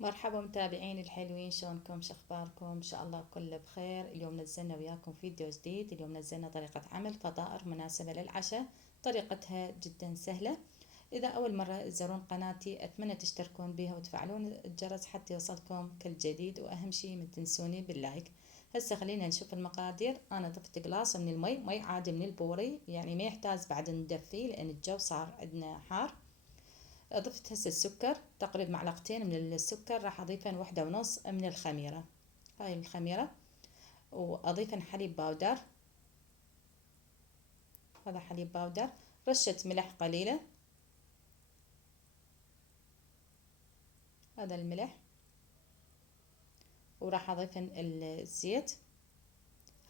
مرحبا متابعيني الحلوين، شلونكم؟ شخباركم؟ ان شاء الله كله بخير. اليوم نزلنا وياكم فيديو جديد. اليوم نزلنا طريقة عمل فطائر مناسبة للعشاء. طريقتها جدا سهلة. اذا اول مرة تزورون قناتي اتمنى تشتركون بيها وتفعلون الجرس حتى يوصلكم كل جديد، واهم شي ما تنسوني باللايك. هسه خلينا نشوف المقادير. انا ضفت قلاص من المي، مي عادي من البوري، يعني ما يحتاج بعد ندفيه لان الجو صار عندنا حار. ضفت هسه السكر، تقريبا معلقتين من السكر، راح اضيفن 1.5 من الخميرة، هاي الخميرة. واضيفن حليب باودر، هذا حليب باودر. رشة ملح قليلة، هذا الملح. وراح اضيفن الزيت،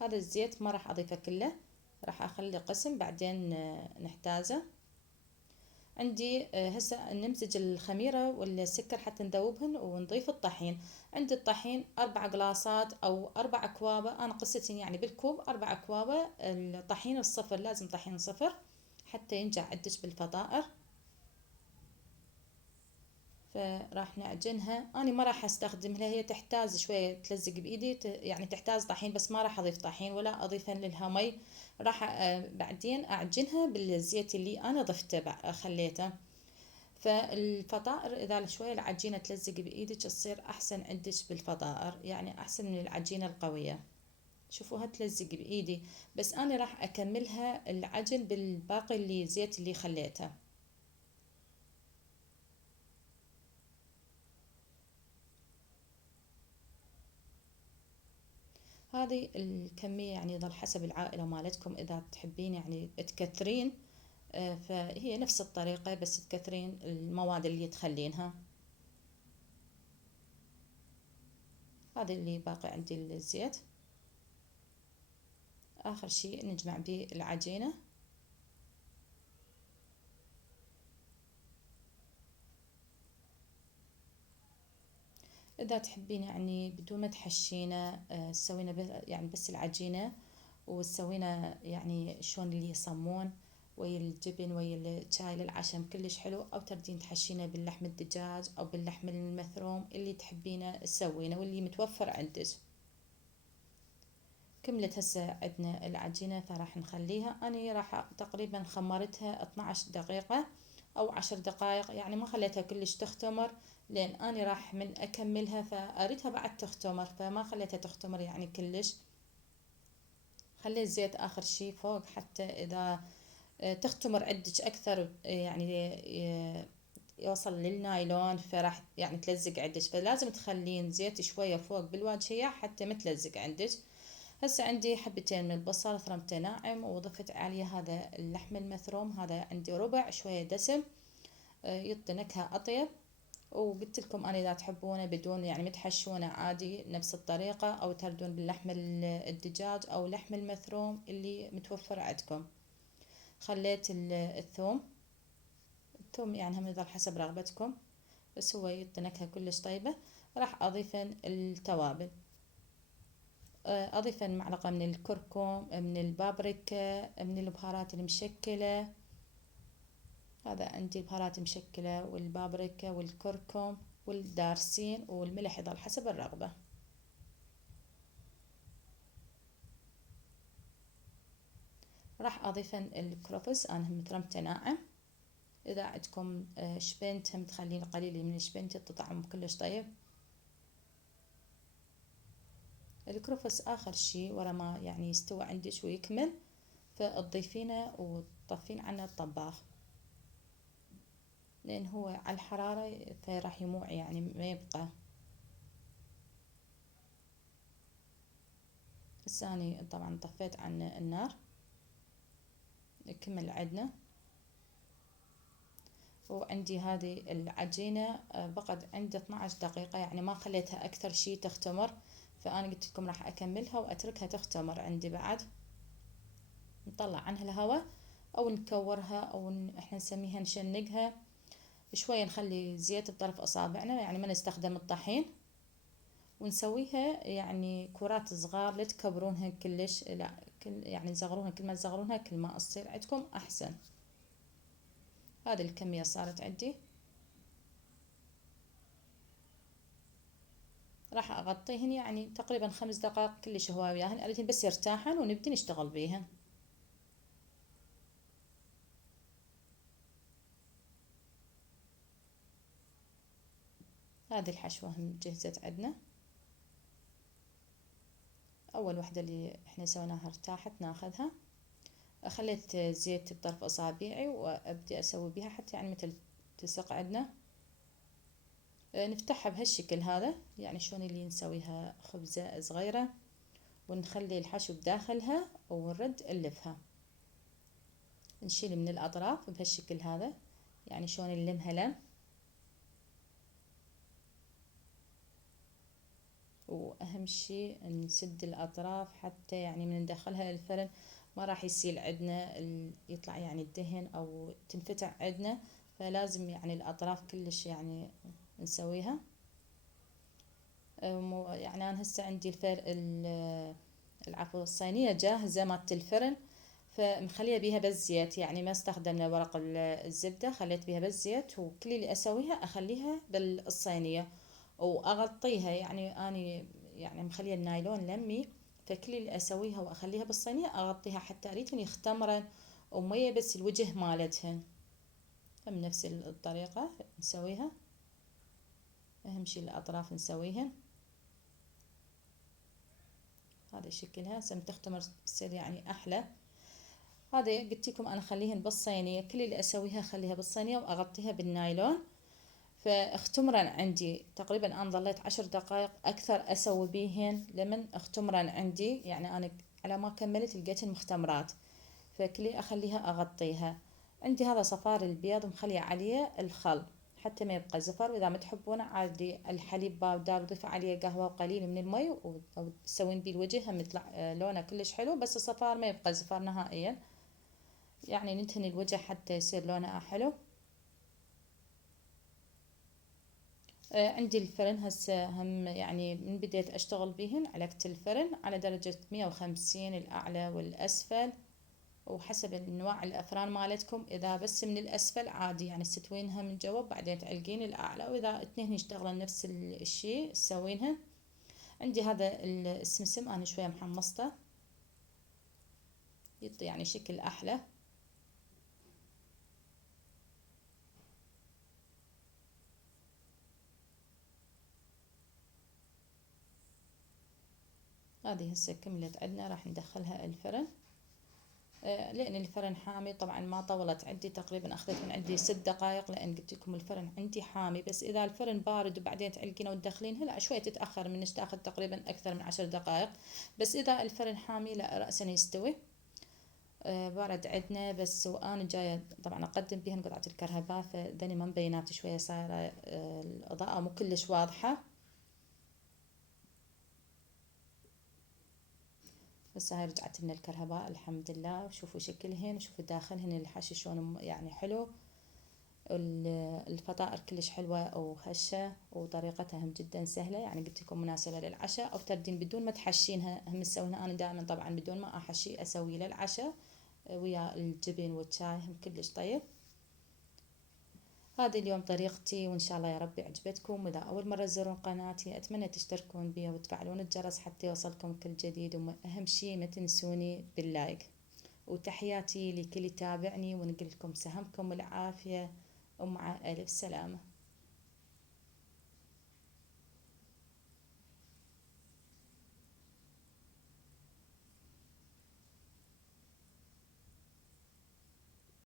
هذا الزيت ما راح اضيفه كله، راح اخلي قسم بعدين نحتاجه. عندي هسه نمزج الخميرة والسكر حتى نذوبهن ونضيف الطحين. عندي الطحين 4 قلاصات أو 4 أكواب، أنا قصتي يعني بالكوب 4 أكواب. الطحين الصفر، لازم طحين صفر حتى ينجح عدش بالفطائر. فراح نعجنها. أنا ما راح استخدمها، هي تحتاج شوية تلزق بإيدي، يعني تحتاج طحين، بس ما راح أضيف طحين ولا أضيفها لها مي. راح بعدين أعجنها بالزيت اللي أنا ضفته خليته. فالفطائر اذا شويه العجينه تلزق بايدك تصير احسن عندك بالفطائر، يعني احسن من العجينه القويه. شوفوها تلزق بايدي، بس انا راح اكملها العجن بالباقي اللي زيت اللي خليته. هذه الكميه يعني يظل حسب العائله مالتكم، اذا تحبين يعني تكثرين فهي نفس الطريقه، بس تكثرين المواد اللي تخلينها. هذا اللي باقي عندي الزيت. اخر شي نجمع به العجينه. إذا تحبين يعني بدون ما تحشينه تسوينه يعني بس العجينة، وتسوينه يعني شلون اللي يصمون ويا الجبن ويا الشاي للعشاء كلش حلو. أو تردين تحشينه باللحم الدجاج أو باللحم المثروم اللي تحبينه تسوينه واللي متوفر عندك. كملت هسه عندنا العجينة، فراح نخليها. أنا راح تقريبا خمرتها 12 دقيقة أو 10 دقايق، يعني ما خليتها كلش تختمر، لأن أنا راح من أكملها فأريدها بعد تختمر، فما خليتها تختمر يعني كلش. خليت زيت آخر شي فوق حتى إذا تختمر عندك أكثر، يعني يوصل للنايلون، فراح يعني تلزق عندك، فلازم تخلين زيت شوية فوق بالواجهية حتى ما تلزق عندك. هسه عندي حبتين من البصل ثرمته ناعم، وضفت عليه هذا اللحم المثروم، هذا عندي ربع شوية دسم يعطي نكهة أطيب. وقلت لكم أنا إذا تحبونه بدون يعني متحشونه عادي نفس الطريقة، أو تردون باللحم الدجاج أو لحم المثروم اللي متوفر عندكم. خليت الثوم. الثوم يعني هم يظل حسب رغبتكم، بس هو يعطي نكهة كلش طيبة. راح أضيفن التوابل. أضيف معلقة من الكركم، من البابريكا، من البهارات المشكلة. هذا عندي البهارات مشكلة والبابريكا والكركم والدارسين، والملح يظل حسب الرغبة. راح أضيف الكرفس، أنا هم ترمته ناعم. إذا عندكم شبنت هم تخلين قليل من الشبنت يعطي طعم كلش طيب. الكرفس آخر شي ورا ما يعني يستوى عندك ويكمل، فتضيفينه وتطفين عنه الطباخ، لأن هو على الحرارة فراح يموع يعني ما يبقى. الثاني طبعا طفيت عن النار. كمل عدنا. وعندي هذه العجينة بقت عندي 12 دقيقة، يعني ما خليتها أكثر شي تختمر، فأنا قلت لكم راح أكملها وأتركها تختمر عندي بعد. نطلع عنها الهواء أو نكورها أو إحنا نسميها نشنقها شوية، نخلي زيت بطرف أصابعنا يعني ما نستخدم الطحين، ونسويها يعني كرات صغار، لا تكبرونها كلش، لا يعني تصغرونها، كل ما تصغرونها كل ما تصير عندكم أحسن. هذه الكمية صارت عندي. راح اغطيهن يعني تقريبا 5 دقائق كلش هواي وياهن، اريدهن بس يرتاحن ونبدي نشتغل بيهن. هذه الحشوة هم جهزت عندنا. اول وحدة اللي احنا سويناها ارتاحت ناخذها. خليت زيت بطرف اصابعي وابدي اسوي بها حتى يعني مثل تلصق عندنا. نفتحها بهالشكل هذا، يعني شلون اللي نسويها خبزة صغيرة، ونخلي الحشو بداخلها ونرد نلفها. نشيل من الاطراف بهالشكل هذا، يعني شلون نلمها لم. واهم شي نسد الاطراف حتى يعني من ندخلها للفرن ما راح يصير عندنا يطلع يعني الدهن او تنفتح عندنا، فلازم يعني الاطراف كلش يعني نسويها. يعني انا هسه عندي العفو الصينية جاهزة مالت الفرن، فمخلية بيها بس زيت، يعني ما استخدمنا ورق الزبدة، خليت بيها بس زيت، وكل اللي اسويها اخليها بالصينية واغطيها. يعني اني يعني مخلية النايلون لمي، فكل اللي اسويها واخليها بالصينية اغطيها حتى اريدهن يختمرن ومية بس الوجه مالتهن. هم نفس الطريقة نسويها. اهم شي الاطراف نسويهن. هذا شكلها هسه تختمر تصير يعني احلى. هذا قلت لكم انا اخليهن بالصينيه، كل اللي اسويها اخليها بالصينيه واغطيها بالنايلون. فاختمرن عندي تقريبا انا ظليت 10 دقائق اكثر اسوي بيهن لمن اختمرن عندي، يعني انا على ما كملت لقيتهن مختمرات، فكلي اخليها اغطيها. عندي هذا صفار البيض مخليه عليه الخل حتى ما يبقى زفر، واذا ما تحبونه عادي الحليب باودر ضيف عليه قهوه وقليل من المي او تسوين بيه الوجه هم يطلع لونه كلش حلو، بس الصفار ما يبقى زفر نهائيا، يعني ننتهي الوجه حتى يصير لونه حلو. عندي الفرن هسه هم يعني من بديت اشتغل بيهن علقت الفرن على درجة 150 الاعلى والاسفل، وحسب انواع الافران مالتكم، اذا بس من الاسفل عادي يعني تستوينها من جوا بعدين تعلقين الاعلى، واذا اثنين يشتغلن نفس الشي تسوينها. عندي هذا السمسم انا شوية محمصته يعطي يعني شكل احلى. هذه هسه كملت عندنا راح ندخلها الفرن. لان الفرن حامي طبعا ما طولت عندي، تقريبا اخذت من عندي 6 دقائق، لان قلت لكم الفرن عندي حامي. بس اذا الفرن بارد وبعدين تعلقينه وتدخلينه لا شوي تتاخر منش، تاخذ تقريبا اكثر من 10 دقائق. بس اذا الفرن حامي لا راسا يستوي. بارد عندنا بس، وانا جايه طبعا اقدم بهن قطعه الكرهباء، فذني ما مبينات شويه صايره الاضاءه مو كلش واضحه. بس هاي رجعت لنا الكرهباء الحمد لله. وشوفوا شكلهن وشوفوا داخلهن الحشي شلون يعني حلو. الفطائر كلش حلوة وهشة، وطريقتها هم جدا سهلة، يعني قلت لكم مناسبة للعشاء أو تردين بدون ما تحشينها. هم تسوينها أنا دائما طبعا بدون ما أحشي أسوي للعشاء ويا الجبن والشاي هم كلش طيب. هذه اليوم طريقتي، وإن شاء الله يا رب عجبتكم. وإذا أول مرة تزورون قناتي أتمنى تشتركون بي وتفعلون الجرس حتى يوصلكم كل جديد، وأهم شي ما تنسوني باللايك. وتحياتي لكل يتابعني، ونقول لكم سهمكم العافية ومع ألف سلامة.